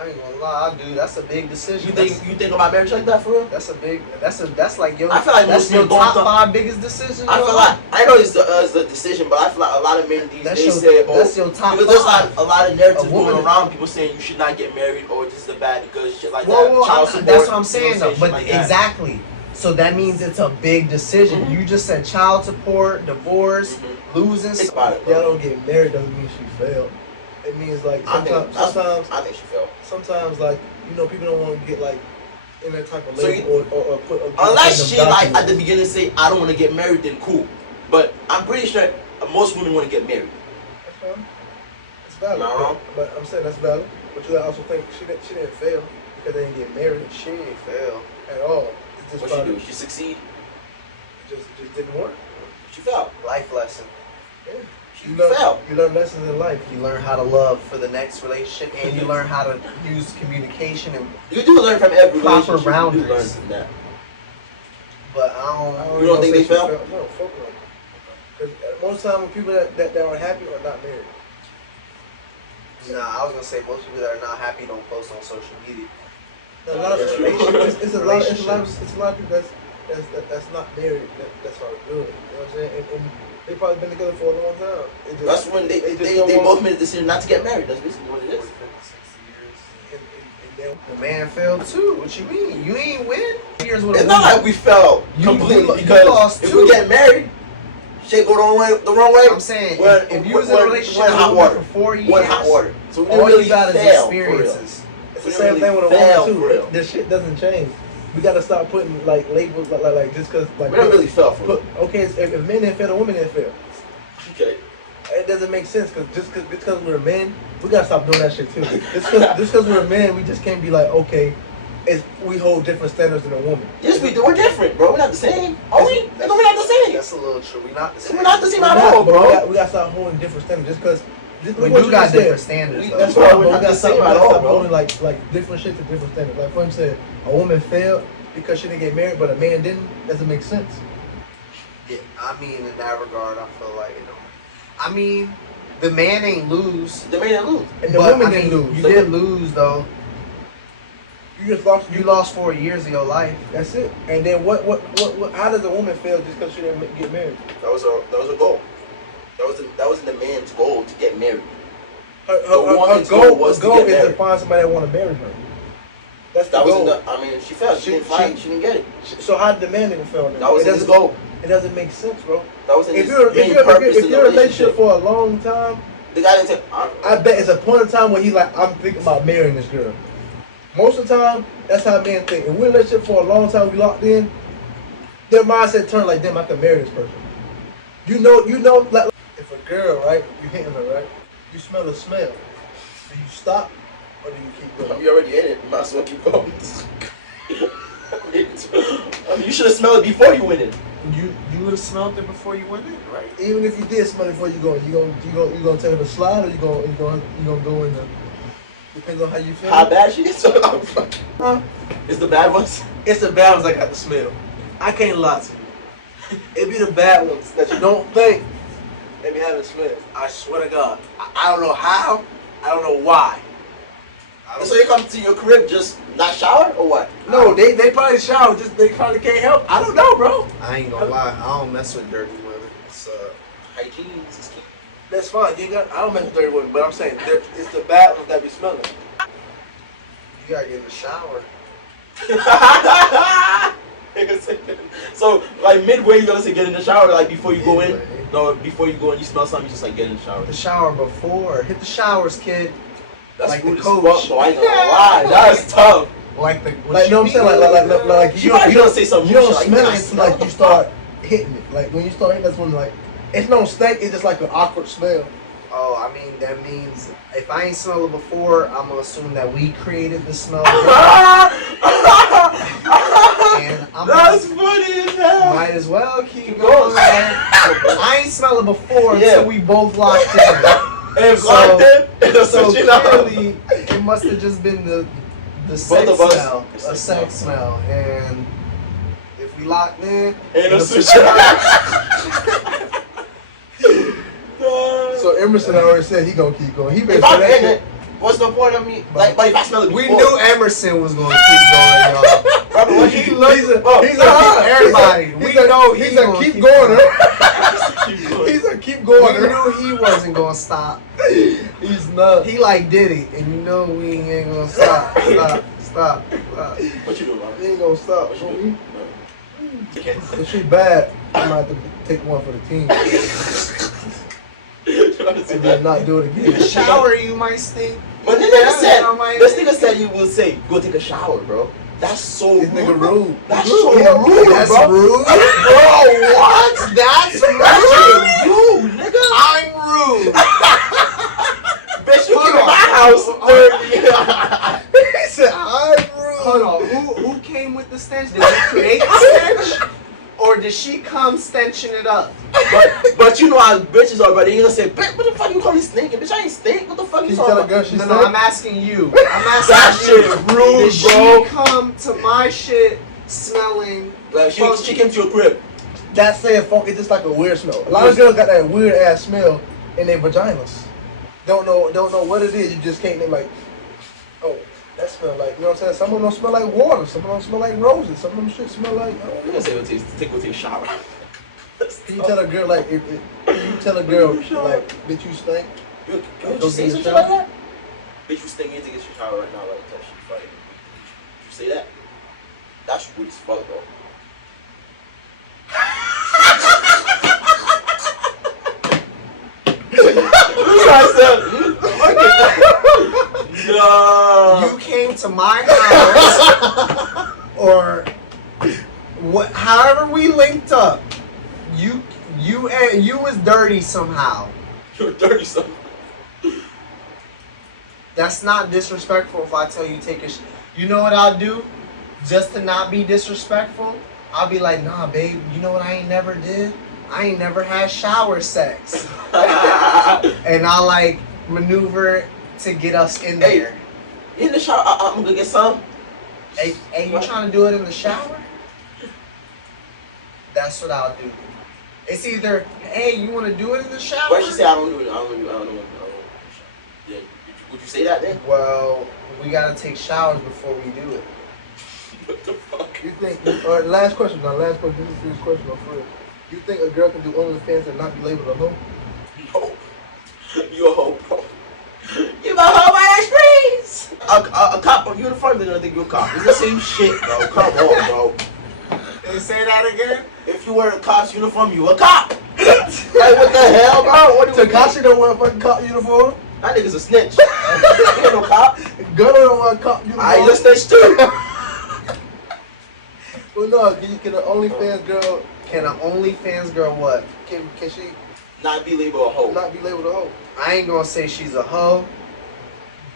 I ain't gonna lie, dude. That's a big decision. You think about marriage like that for real? That's like your. I feel like that's most your men don't top talk- 5 biggest decisions. I feel like I know it's the decision, but I feel like a lot of men these That's days your- say, "Oh, that's your top because there's five. a lot of narratives A woman- going around, people saying you should not get married or this is the bad because shit like Whoa, that." whoa, Child support, that's what I'm you know saying though. shit But like that. exactly. So that means it's a big decision. Mhm. You just said child support, divorce, Mhm. losing. Think about it, Y'all bro. don't get married doesn't mean she failed. It means like I think sometimes she felt. sometimes like, you know, people don't want to get like in that type of So label or put. Unless she like at the documents. beginning say I don't want to get married, then cool. But I'm pretty sure most women want to get married. That's fine. It's valid. No. But I'm saying that's valid. But you gotta also think she didn't fail because they didn't get married. She ain't fail. At all. It just What she probably- do? She succeed. It just didn't work. She fell. Life lesson. Yeah. She fell. You learn lessons in life. You learn how to love for the next relationship, and you learn how to use communication. And You do learn from every Proper relationship. You do boundaries. learn from that. but I don't. You don't think they fell? No, fuck no. Because most time when people that are happy are not married. Nah, I was gonna say most people that are not happy don't post on social media. A lot of it's a lot of people that's not married that's all good. You know what I'm saying? And they probably been together for a long time. That's when they don't both want- made a decision not to get married. That's basically what it is. and then- The man failed too. What you mean? You ain't win. Years with a It's not woman. like we fell You completely you because lost if two. we get married, shit go the wrong way. I'm saying When- if you was in when- a relationship when with hot a woman water. for 4 years, One hot water. So we all didn't really you got is fail for real. experiences. It's We the didn't same thing really with a fail woman for real. too. This shit doesn't change. We gotta stop putting like labels like just cause like We don't really fell for real. okay, if men didn't fail, the women didn't fail. Okay. It doesn't make sense because we're men, we gotta stop doing that shit too. Just because we're men, we just can't be like okay, we hold different standards than a woman. Yes, we do. We're different, bro. We're not the same. Are we? No, we're not the same. That's a little true. We not the same. We're not the same at But all, bro. we gotta start holding different standards just because. We do got different standards. though. That's Bro, why we're we not gotta the stop, same we at gotta all, stop bro. holding like different shit to different standards. Like for him said, a woman failed because she didn't get married, but a man didn't. Doesn't make sense. Yeah, I mean, in that regard, I feel like you know. I mean, the man ain't lose. The man didn't lose. And the but, woman I mean, didn't lose. You did lose though. You just lost. You lost 4 years of your life. That's it. And then what? How does a woman fail just because she didn't get married? That was a goal. That was the man's goal to get married. Her woman's goal goal was to get is to married. find somebody that want to marry her. That's the That goal. wasn't the. I mean, she failed. She didn't find. She didn't get it. So how did the man even fail? Then? That was It his doesn't- goal. It doesn't make sense, bro. That was his If you're main purpose if in you're the in a relationship relationship. for a long time, The guy didn't say. I bet it's a point in time where he's like, I'm thinking about marrying this girl. Most of the time, that's how men think. If we're in a relationship for a long time, we locked in, their mindset turn like, damn, I can marry this person. You know, like if a girl, right, you hitting her, right, you smell the smell. Do you stop or do you keep going? You already in it. You might as well keep going. I mean, you should have smelled it before you went in. You would have smelled it before you went in, right? Even if you did smell it before you go, you gonna take her to slide or you gonna go in the. Depends on how you feel. How bad she is? Huh? It's the bad ones. It's the bad ones I got the smell. I can't lie to you. It be the bad ones that you don't think they be having smells. I swear to God. I don't know how. I don't know why. So you come to your crib just not shower or what? No, they probably shower. Just they probably can't help. I don't know, bro. I ain't gonna lie. I don't mess with dirty women. It's Hygiene is key. That's fine. I don't mess with dirty women, but I'm saying it's the bad ones that be smelling. you gotta get in the shower. So like midway you gonna say get in the shower like before you go in? Midway. No, before you go in you smell something, you just like get in the shower. The shower before. Hit the showers, kid. That's like rude the as coach. fuck, though. I ain't gonna lie. That's tough. Like the Like, you know what I'm saying? Like You probably gonna say some you don't shit like, smell "Man, I it smell until like you start hitting it. Like when you start hitting, that's when like it's no stink. It's just like an awkward smell. Oh, I mean that means if I ain't smelled it before, I'm gonna assume that we created the smell. And I'm That's funny as hell. might as well keep going. going. I ain't smelled it before Yeah. until we both locked in. And So- locked in. So switching up. clearly, it must have just been the sex of us. smell, It's a like sex smell, and if we locked in, Ain't no it'll switch switch So Emerson already said he gonna keep going. He been If saying I'm that in shit. it, what's the point of me? Like, but if I smell it before, We knew Emerson was gonna keep going, y'all. Brother, what He he looks. he's a, He's a everybody. He's We a, know he's he a gonna keep keep going. keep He's a keep We going. knew he wasn't gonna stop. He's not. He like Diddy, and you know we ain't gonna stop. Stop. What you doing, man? He ain't gonna stop. What you homie. doing? Okay. If she bad, I might have to take one for the team and then not do it In the again. shower, you might stink. But this nigga Yeah, said, I might- this nigga said you will say, go take a shower, bro. That's so This nigga rude. That's so rude, That's bro. rude. Bro, what? That's That's rude. rude, nigga. I'm rude. Bitch, you Hold came to on. my house dirty. He said, I'm rude. Hold on. Who came with the stench? Did you create the stench? Or did she come stenching it up? but you know how bitches are, but they gonna say, bitch, what the fuck you call me stinking? Bitch, I ain't stink. What the fuck Can you you tell talking a girl about? she No, stink? I'm asking you. I'm asking That you. shit rude, Did she bro. come to my shit smelling? Like, she came to your crib. That saying funk, it's just like a weird smell. A lot of girls got that weird ass smell in their vaginas. Don't know what it is. You just can't. They're like, oh, that smell like, you know what I'm saying? Some of them don't smell like water. Some of them smell like roses. Some of them shit smell like. I don't You know. gonna say what take a shower. Can you tell a girl like, can you tell a girl like, bitch, you stink? You Go say get some a shit shower? like that? Bitch, you stink. You need to get your shower right now. Like that shit funny. You say that? That's rude as fuck, bro. No. You came to my house, or what? However we linked up, you was dirty somehow. You're dirty, son. That's not disrespectful if I tell you take a you know what I'll do? Just to not be disrespectful, I'll be like, nah, babe, you know what I ain't never did? I ain't never had shower sex. And I'll like maneuver to get us in there. In the shower, I'm gonna get some. Hey, you trying to do it in the shower? That's what I'll do. It's either, hey, you want to do it in the shower? Why she say I don't do it? I don't know. Yeah, would you say that then? Well, we gotta take showers before we do it. What the fuck? You think? All right, last question. Now, last question. This is this question on first. You think a girl can do OnlyFans and not be labeled a hoe? No. You a hoe, bro. You a hoe by experience. A cop on uniform, they're gonna think you're a cop. It's the same shit, bro. Come on, bro. Hey, say that again? If you wear a cop's uniform, you a cop. Like, what the hell, bro? What do you Takashi don't wear a fucking cop uniform. That nigga's a snitch. He ain't no cop. Gunner don't wear a cop uniform. I just snitch too. Well, no. Can an OnlyFans girl? Can an OnlyFans girl what? Can she Not be labeled a hoe. not be labeled a hoe? I ain't gonna say she's a hoe,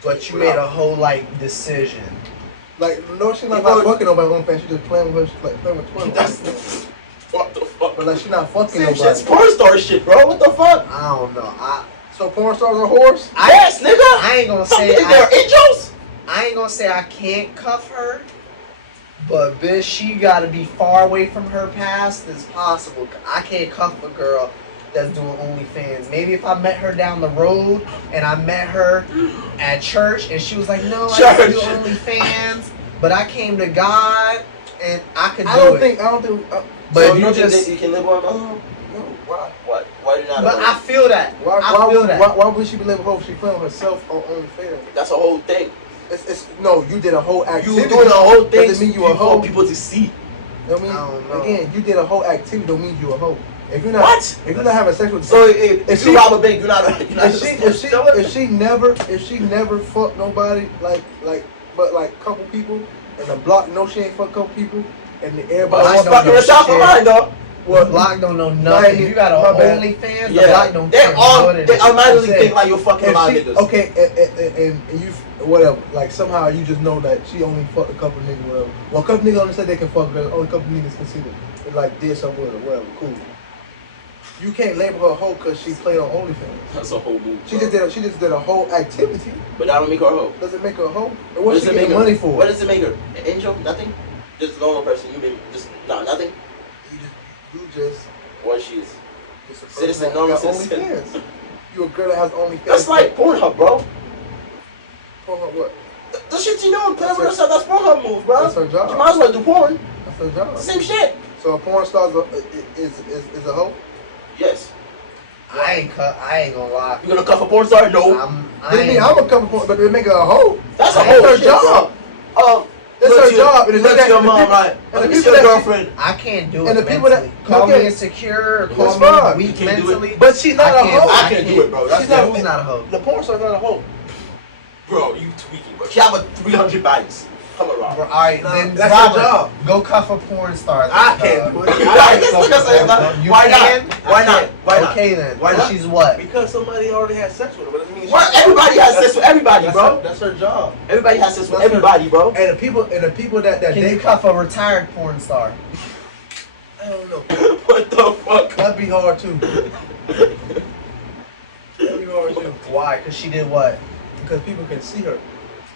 but you made a hoe-like decision. Like, no, she's not Bro, fucking nobody on OnlyFans. She just playing with her, like playing with twins. That's what the fuck. But like, she not fucking Same nobody. shit's porn star shit, bro. What the fuck? I don't know. So porn stars are whores? Yes, nigga. I ain't gonna Fuck, say you think they're angels? I ain't gonna say I can't cuff her, but bitch, she gotta be far away from her past as possible. I can't cuff a girl that's doing OnlyFans. Maybe if I met her down the road and I met her at church and she was like, no, I don't do OnlyFans, but I came to God and I could do I don't it. think. But So if you you think just, that you can live on? No, why? What? Why do you not? but I feel that. I feel that. Why would she be labeled a hoe if she playing with herself on OnlyFans? That's a whole thing. It's no. You did a whole activity. You doing a whole thing. Doesn't mean you a hoe. For people to see. You know what I mean? I don't know. Again, you did a whole activity. Don't mean you a hoe. If you're not, What? If you're not having sex with, So if she- you rob a bank, you're not. if she never fucked nobody but couple people and the block know she ain't fucked couple people and everybody She's don't fucking know herself shit. online though. The block don't know nothing. You got My a bad. OnlyFans, the Yeah, block don't they care all what it they is. automatically I'm think like you're fucking my if she, niggas. okay, and you whatever, like somehow you just know that she only fucked a couple niggas, whatever. Well, a couple niggas only said they can fuck girls, only a couple niggas consider it like did something with her, whatever, cool. You can't label her a hoe because she played on OnlyFans. That's a whole move. She just did a whole activity. But that don't make her a hoe. Doesn't make her a hoe. And What what's does she it make getting her? money for? What does it make her? An angel? Nothing? Just a normal person. You maybe just nothing. You just What she is? just a person Citizen, that normal got citizen. OnlyFans. You a girl that has OnlyFans. That's like Pornhub, bro. Pornhub what? The shit you doing, playing with herself, that's Pornhub moves, bro. That's her job. You might as well do porn. That's her job. Same shit. So a porn star is a hoe? Yes. I ain't gonna lie. You gonna cuff a porn star? No. I'm a couple porn, but they make her a hoe. That's a That's whole her shit, job. bro. That's look her to job. Look And to your mom, right? and Look the to people your that girlfriend. I can't do it. And the people mentally. that- call okay. me insecure, That's call fine. me You weak can't do it. mentally. But she's not I a can't- hoe. I can't do it, bro. That's She's not- Who's not a hoe? The porn star's not a hoe. Bro, you tweaking, bro. She have a 300 bodies. Come on, Robert. Alright, then that's Robert, your job. Go cuff a porn star. I can't do it. You Why can? not? Why not? Why not? Okay then. Why not? She's what? Because somebody already had sex with her. But doesn't mean What? Everybody has sex with everybody, bro. That's her job. Everybody has sex with That's her- everybody, bro. And the people that Can they you cuff a retired porn star? I don't know. What the fuck? That'd be hard too. That'd be hard too. Why? Because she did what? Because people can see her.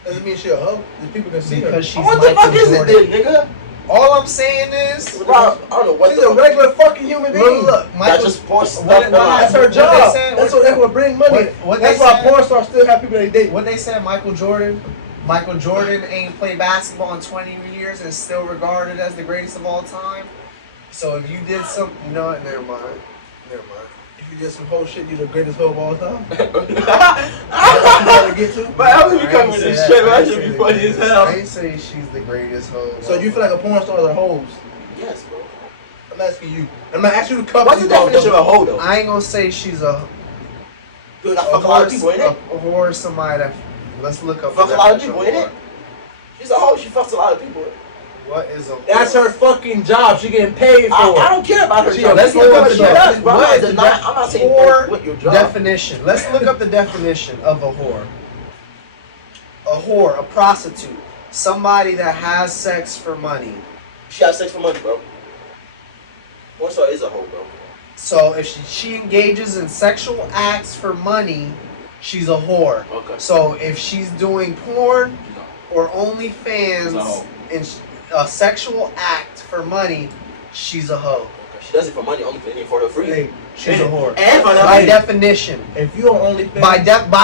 Doesn't mean she a hoe. The people can see her. Because she's What the fuck is it Jordan. then, nigga? All I'm saying is, Rob, I don't know what She's the a regular fucking human being. look, That's Michael. just forced stuff. What- That's her What job. they said- That's what bring money. what That's they why said- porn stars still have people they date. What they said, Michael Jordan ain't played basketball in 20 years and is still regarded as the greatest of all time. So if you did some, you know what? Never mind. If you did some whole shit, you the greatest hoe of all time. But Get to. how we I coming ain't with say this that. shit? I That ain't should say be the funny as greatest. hell. I ain't say she's the greatest hoe. So you feel like a porn stars are hoes? Yes, bro. I'm asking you. I'm not asking you to cover. What's the definition of a hoe, though? I ain't gonna say she's a Dude, I fuck a lot of people, ain't it? A whore is somebody that. Let's look up. Fuck the a lot of definition people, ain't it? She's a hoe. She fucks a lot of people. What is a? That's whore? her fucking job. She getting paid for I it. don't care about her She job. a Let's look up what she whore. does, bro. What I'm is the not I'm not saying whore what your job. definition? Let's look up the definition of a whore. A whore, a prostitute, somebody that has sex for money. She has sex for money, bro. Porn star is a hoe, bro. So if she engages in sexual acts for money, she's a whore. Okay. So if she's doing porn or She's a OnlyFans hoe. in a sexual act for money, she's a hoe. She does it for money, only for the free. Hey, She's a whore. And for By the definition. if you on OnlyFans, By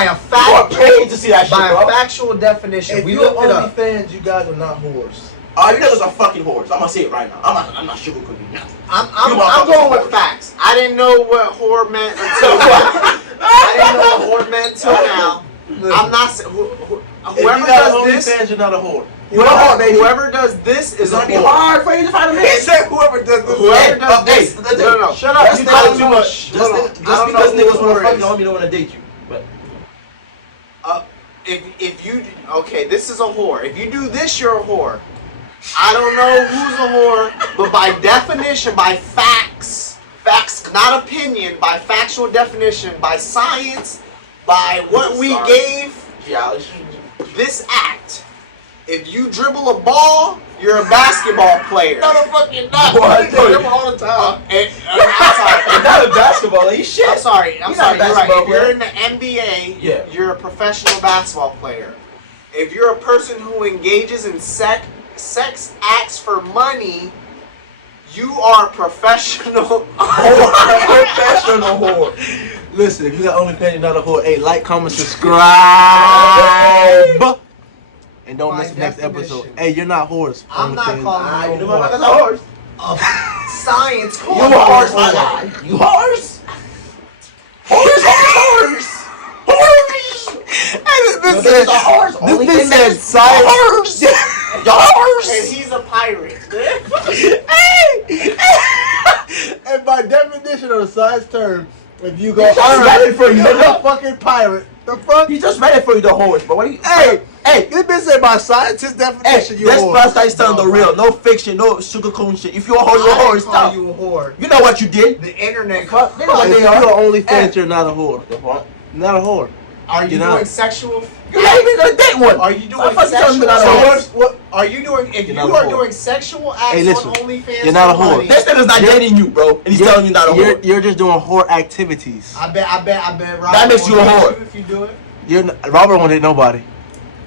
a You are fact. paid to see that shit, By bro. a factual definition. if We you looked on it up. OnlyFans, you guys are not whores. All you niggas are fucking whores. I'm gonna say it right now. I'm not sugarcoating nothing. I'm You motherfuckers going are with whores. facts. I didn't know what whore meant until I didn't know what whore meant until now. I'm not saying If whoever you got does OnlyFans, this. you're not a whore. Whoever does this is It's a gonna be whore. hard for you to find a man. He said whoever does this. Whoever does this. Hey, No. Shut up. Just You because talk you too want- much. just Hold on. because I don't niggas know want who to whore fuck is. you don't mean they want to date you. But If you okay, this is a whore. If you do this, you're a whore. I don't know who's a whore, but by definition, by facts, not opinion, by factual definition, by science, by what we gave geology. this act. If you dribble a ball, you're a basketball player. Motherfucking not. Boy, I Boy, tell you all the time. I'm not a basketball. You shit. I'm sorry. You're You're right. basketball If you're player. in the NBA, Yeah. you're a professional basketball player. If you're a person who engages in sex acts for money, you are a professional. Professional whore. Listen, if you got OnlyFans, you're not a whore. Hey, like, comment, subscribe. And don't By miss the next episode. definition. Hey, you're not whores. I'm not OnlyFans. calling You you know a motherfuckers whore. are whores. Science. You whores, my guy. You whores. Whores. This Niggas are whores. Only bitch thing said niggas science. And he's a pirate. And by definition of the science term, if you go, He just read it for you, you're nigga. a fucking pirate. The fuck? He just read it for you, the whores. But what you? Hey, hey. this bitch said by scientist Hey, definition, you're this a whore. first guy is telling the real, no fiction, no sugarcoating shit. If you're a whore, you're a whore. I It's didn't call tough. you a whore. You know what you did. The internet. Fuck, they know what If they you're are. OnlyFans, Hey. you're not a whore. Not a whore. Are you You're doing not. sexual? You're not even gonna date one. Are you doing Why the fuck you telling me sexual? not a So whore? what? Are you doing? If You're you not a are whore. doing sexual acts Hey, listen, on OnlyFans, you're not a for whore. money, This nigga's not dating you, bro, and he's telling you not a whore. You're just doing whore activities. I bet. Robert That makes you a won't date whore. you if you do it. Robert won't date nobody.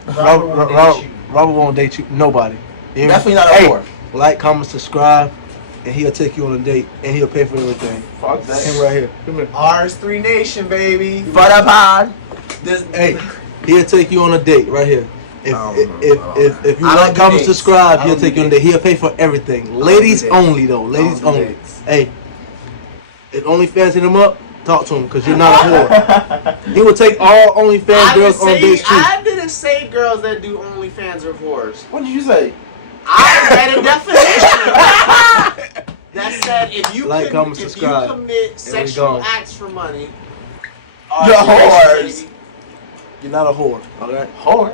Robert won't date you. Robert won't date you. Nobody. You hear me? Definitely not a Hey, whore. like, comment, subscribe, and he'll take you on a date, and he'll pay for everything. Fuck Him right here. Come here. RS3 Nation, baby. For the pod. This. Hey, he'll take you on a date right here. If I don't know. if you I like, don't do comment, dates. subscribe, I he'll don't take do you on a date. He'll pay for everything. do Ladies dates. only though. Ladies do only. dates. Hey, if OnlyFans hit him up, talk to him because you're not a whore. He will take all OnlyFans girls on dates too. I didn't say girls that do OnlyFans are whores. What did you say? I read a definition that said if you Like, comment, if you subscribe. commit we sexual go. acts for money, You're whores. You're not a whore. All right. Whore.